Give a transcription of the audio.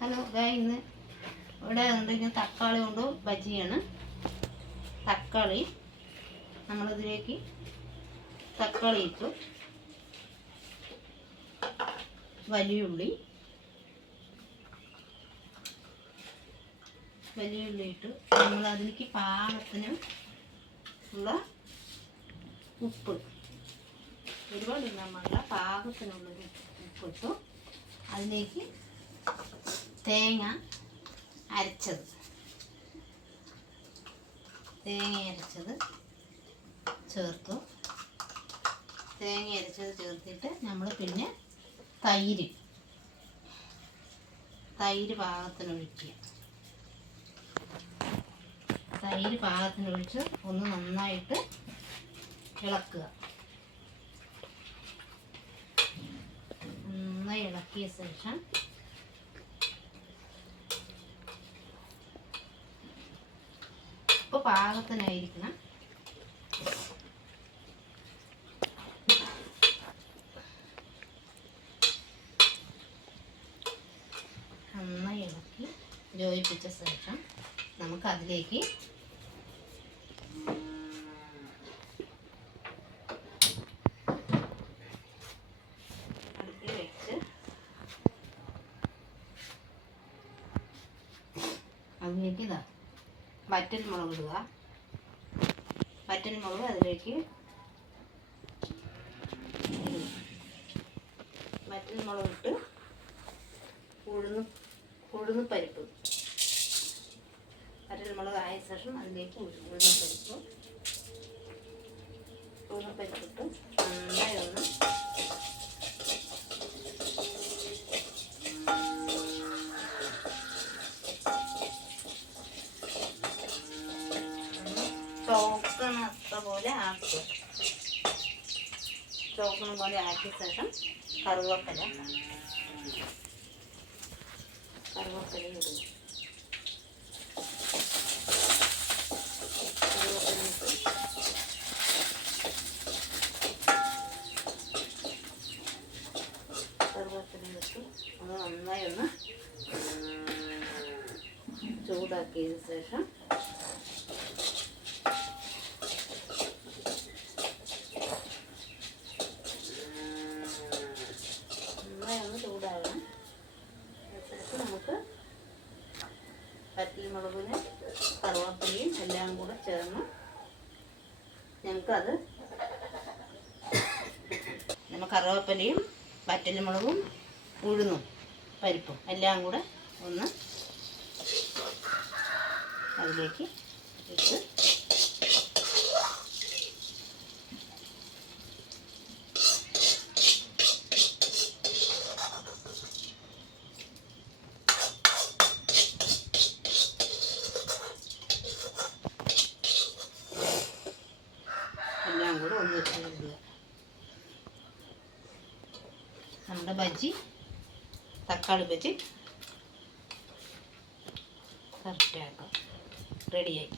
Hello ഇന്ന് ഇവിടെ എന്തെങ്കിലും തക്കാളി കൊണ്ട് ബജിയാണ്. തക്കാളി നമ്മളിതിലേക്ക് തക്കാളി ഇട്ടു, വലിയുള്ളി ഇട്ട് നമ്മളതിലേക്ക് പാകത്തിന് ഉള്ള ഉപ്പ്, ഒരുപാട് ഇടാൻ പാകത്തിനുള്ളൊരു ഉപ്പിട്ടു. അതിലേക്ക് തേങ്ങ അരച്ചത് ചേർത്തു. തേങ്ങ അരച്ചത് ചേർത്തിട്ട് നമ്മൾ പിന്നെ തൈര് പാകത്തിനൊഴിക്കുക. തൈര് പാകത്തിനൊഴിച്ച് ഒന്ന് നന്നായിട്ട് ഇളക്കുക. നന്നായി ഇളക്കിയ ശേഷം ഉപ്പ് പാകത്തിനായിരിക്കണം. നന്നായി ഇളക്കി യോജിപ്പിച്ച ശേഷം നമുക്കതിലേക്ക് അടുപ്പിൽ വെച്ച് അതിലേക്ക് വറ്റൽമുളക് ഇടുക. വറ്റൽമുളക് അതിലേക്ക് വറ്റൽമുളക് ഇട്ട് ഉഴുന്ന് പരിപ്പ്, വറ്റൽമുളക് ആയ ശേഷം അതിലേക്ക് ഉഴുന്ന് പരിപ്പിട്ട് നന്നായി ഒന്ന് ചോക്കണ പോലെ ആക്കുക. ചോക്കണ പോലെ ആക്കിയ ശേഷം കറുവപ്പല ഇടുക. കറുവപ്പല ഇട്ട് അത് നന്നായി ഒന്ന് ചൂടാക്കിയതിന് ശേഷം ചൂടാകണം. അതിനുശേഷം നമുക്ക് വറ്റൽമുളകിന് കറുവാപ്പലയും എല്ലാം കൂടെ ചേർന്ന് കറുവാപ്പലയും വറ്റൽമുളകും ഉഴുന്നും പരിപ്പും എല്ലാം കൂടെ ഒന്ന് അതിലേക്ക് ഇട്ട് എല്ലാം കൂടെ ഒന്നിച്ച് ഇടുക. നമ്മുടെ ബജി, തക്കാളി ബജി കറക്റ്റാക്കാം, റെഡിയായി.